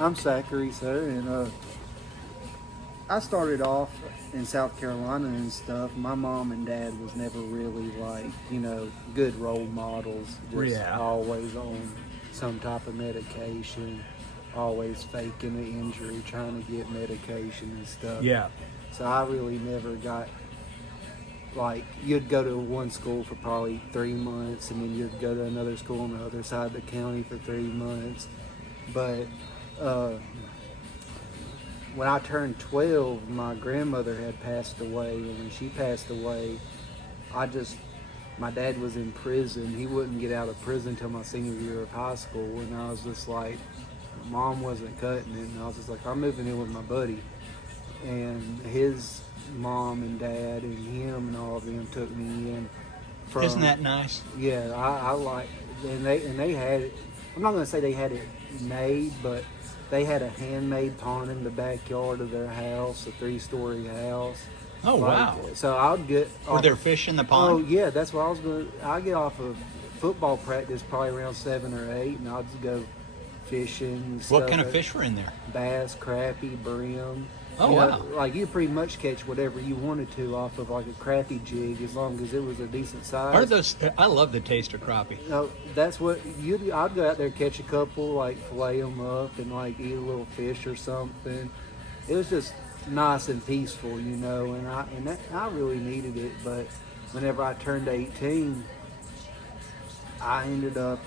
I'm Zachary, sir, and I started off in South Carolina and stuff. My mom and dad was never really good role models. Just Yeah. always on some type of medication, always faking an injury, trying to get medication and stuff. Yeah. So I really never got, you'd go to one school for probably 3 months, and then you'd go to another school on the other side of the county for 3 months. But when I turned 12, my grandmother had passed away, and when she passed away, my dad was in prison. He wouldn't get out of prison until my senior year of high school, and I was just like, Mom wasn't cutting it, and I was just like, I'm moving in with my buddy. And his mom and dad and him and all of them took me in. Isn't that nice? Yeah, I like, and they had it. I'm not gonna say they had it made, but they had a handmade pond in the backyard of their house, a 3-story house. Oh, wow. So I would get Were off, there fish in the oh pond? yeah, that's what I was going. I get off of football practice probably around 7 or 8, and I'll just go fishing. And What stuff. kind of fish were in there? Bass, crappie, brim. Oh, You know, wow. like you pretty much catch whatever you wanted to off of like a crappie jig, as long as it was a decent size. Are those? I love the taste of crappie. No, that's what I'd go out there, catch a couple, like fillet them up and like eat a little fish or something. It was just nice and peaceful, and I really needed it. But whenever I turned 18, I ended up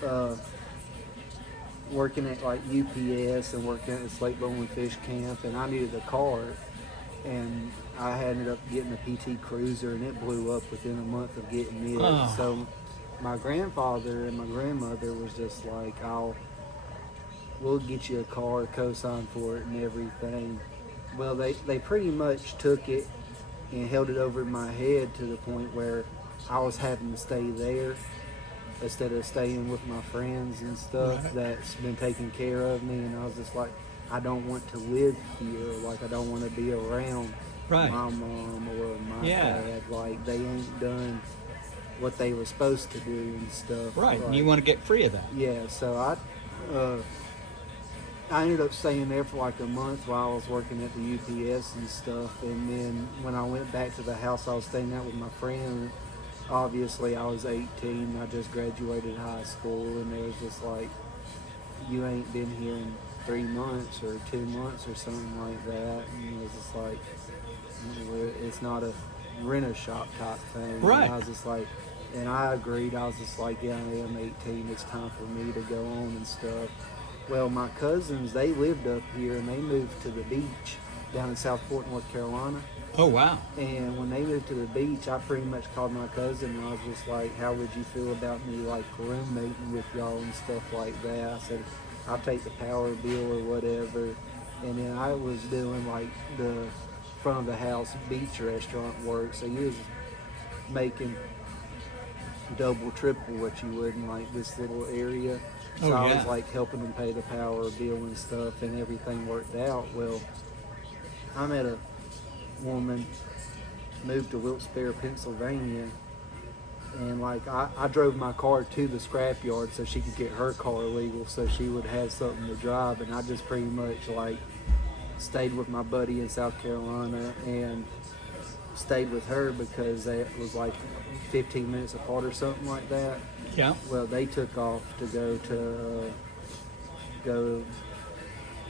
working at like UPS and working at the Slate Bowling Fish Camp, and I needed a car, and I ended up getting a PT Cruiser, and it blew up within a month of getting it. Oh. So my grandfather and my grandmother was just like, we'll get you a car, co-sign for it and everything. Well, they pretty much took it and held it over my head to the point where I was having to stay there instead of staying with my friends and stuff Right. that's been taking care of me. And I was just like, I don't want to live here. Like, I don't want to be around Right. my mom or my Yeah. dad. Like, they ain't done what they were supposed to do and stuff. Right. Like, And you want to get free of that. yeah, so I ended up staying there for like a month while I was working at the UPS and stuff. And then when I went back to the house I was staying at with my friend, obviously I was 18. I just graduated high school, and it was just like, you ain't been here in 3 months or 2 months or something like that. And it was just like, it's not a rent-a-shop type thing. Right. And I was just like, and I agreed. I was just like, yeah, I am 18. It's time for me to go on and stuff. Well, my cousins, they lived up here, and they moved to the beach down in Southport, North Carolina. Oh, wow. And when they moved to the beach, I pretty much called my cousin, and I was just like, how would you feel about me, like, roommating with y'all and stuff like that? I said, I'll take the power bill or whatever. And then I was doing, like, the front of the house beach restaurant work, so you was making double, triple what you would in, like, this little area. So Oh, I yeah. was, like, helping them pay the power bill and stuff, and everything worked out. Well, I met a woman, moved to Wilkes-Barre, Pennsylvania, and like I drove my car to the scrapyard so she could get her car legal, so she would have something to drive. And I just pretty much like stayed with my buddy in South Carolina and stayed with her because it was like 15 minutes apart or something like that. Yeah. Well, they took off to go to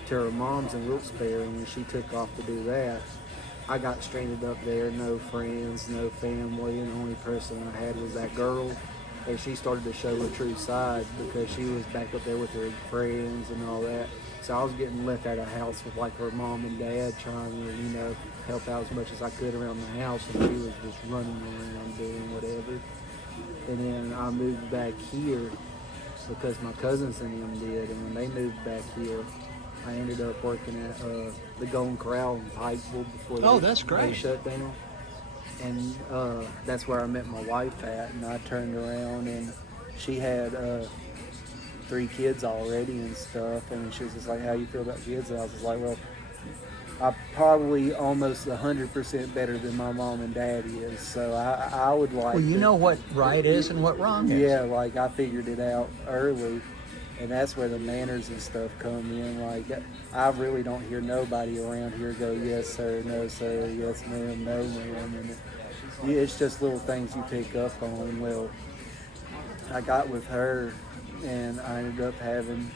her mom's in Wilkes-Barre, and when she took off to do that, I got stranded up there, no friends, no family, and the only person I had was that girl. And she started to show her true side because she was back up there with her friends and all that. So I was getting left out of the house with like her mom and dad trying to, help out as much as I could around the house, and she was just running around doing whatever. And then I moved back here because my cousins and them did, and when they moved back here, I ended up working at the Golden Corral in Pikeville before That's they great. shut down. And that's where I met my wife at, and I turned around and she had 3 kids already and stuff, and she was just like, how you feel about kids? And I was just like, well, I'm probably almost 100% better than my mom and dad is, so I would like Well, you to- know what right is and what wrong is. yeah, like I figured it out early. And that's where the manners and stuff come in. Like, I really don't hear nobody around here go, yes, sir, no, sir, yes, ma'am, no, ma'am. And it's just little things you pick up on. Well, I got with her, and I ended up having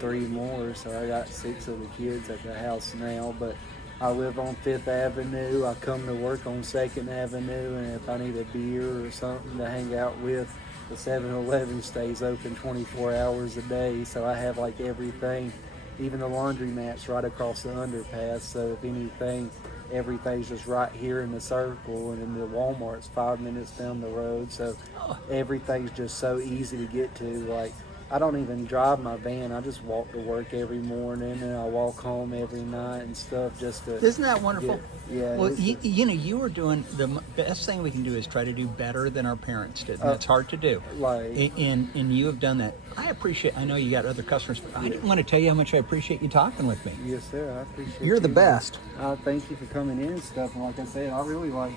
3 more, so I got 6 of the kids at the house now. But I live on 5th Avenue. I come to work on 2nd Avenue, and if I need a beer or something to hang out with, the 7-Eleven stays open 24 hours a day, so I have like everything, even the laundromat's right across the underpass. So if anything, everything's just right here in the circle, and then the Walmart's 5 minutes down the road. So everything's just so easy to get to. Like, I don't even drive my van. I just walk to work every morning, and I walk home every night and stuff just to. Isn't that wonderful? Yeah. Well, you are doing the best thing we can do is try to do better than our parents did. And it's hard to do. Like, and you have done that. I know you got other customers, but I didn't want to tell you how much I appreciate you talking with me. yes, sir. I appreciate You're the you. best. Thank you for coming in and stuff. And like I said, I really like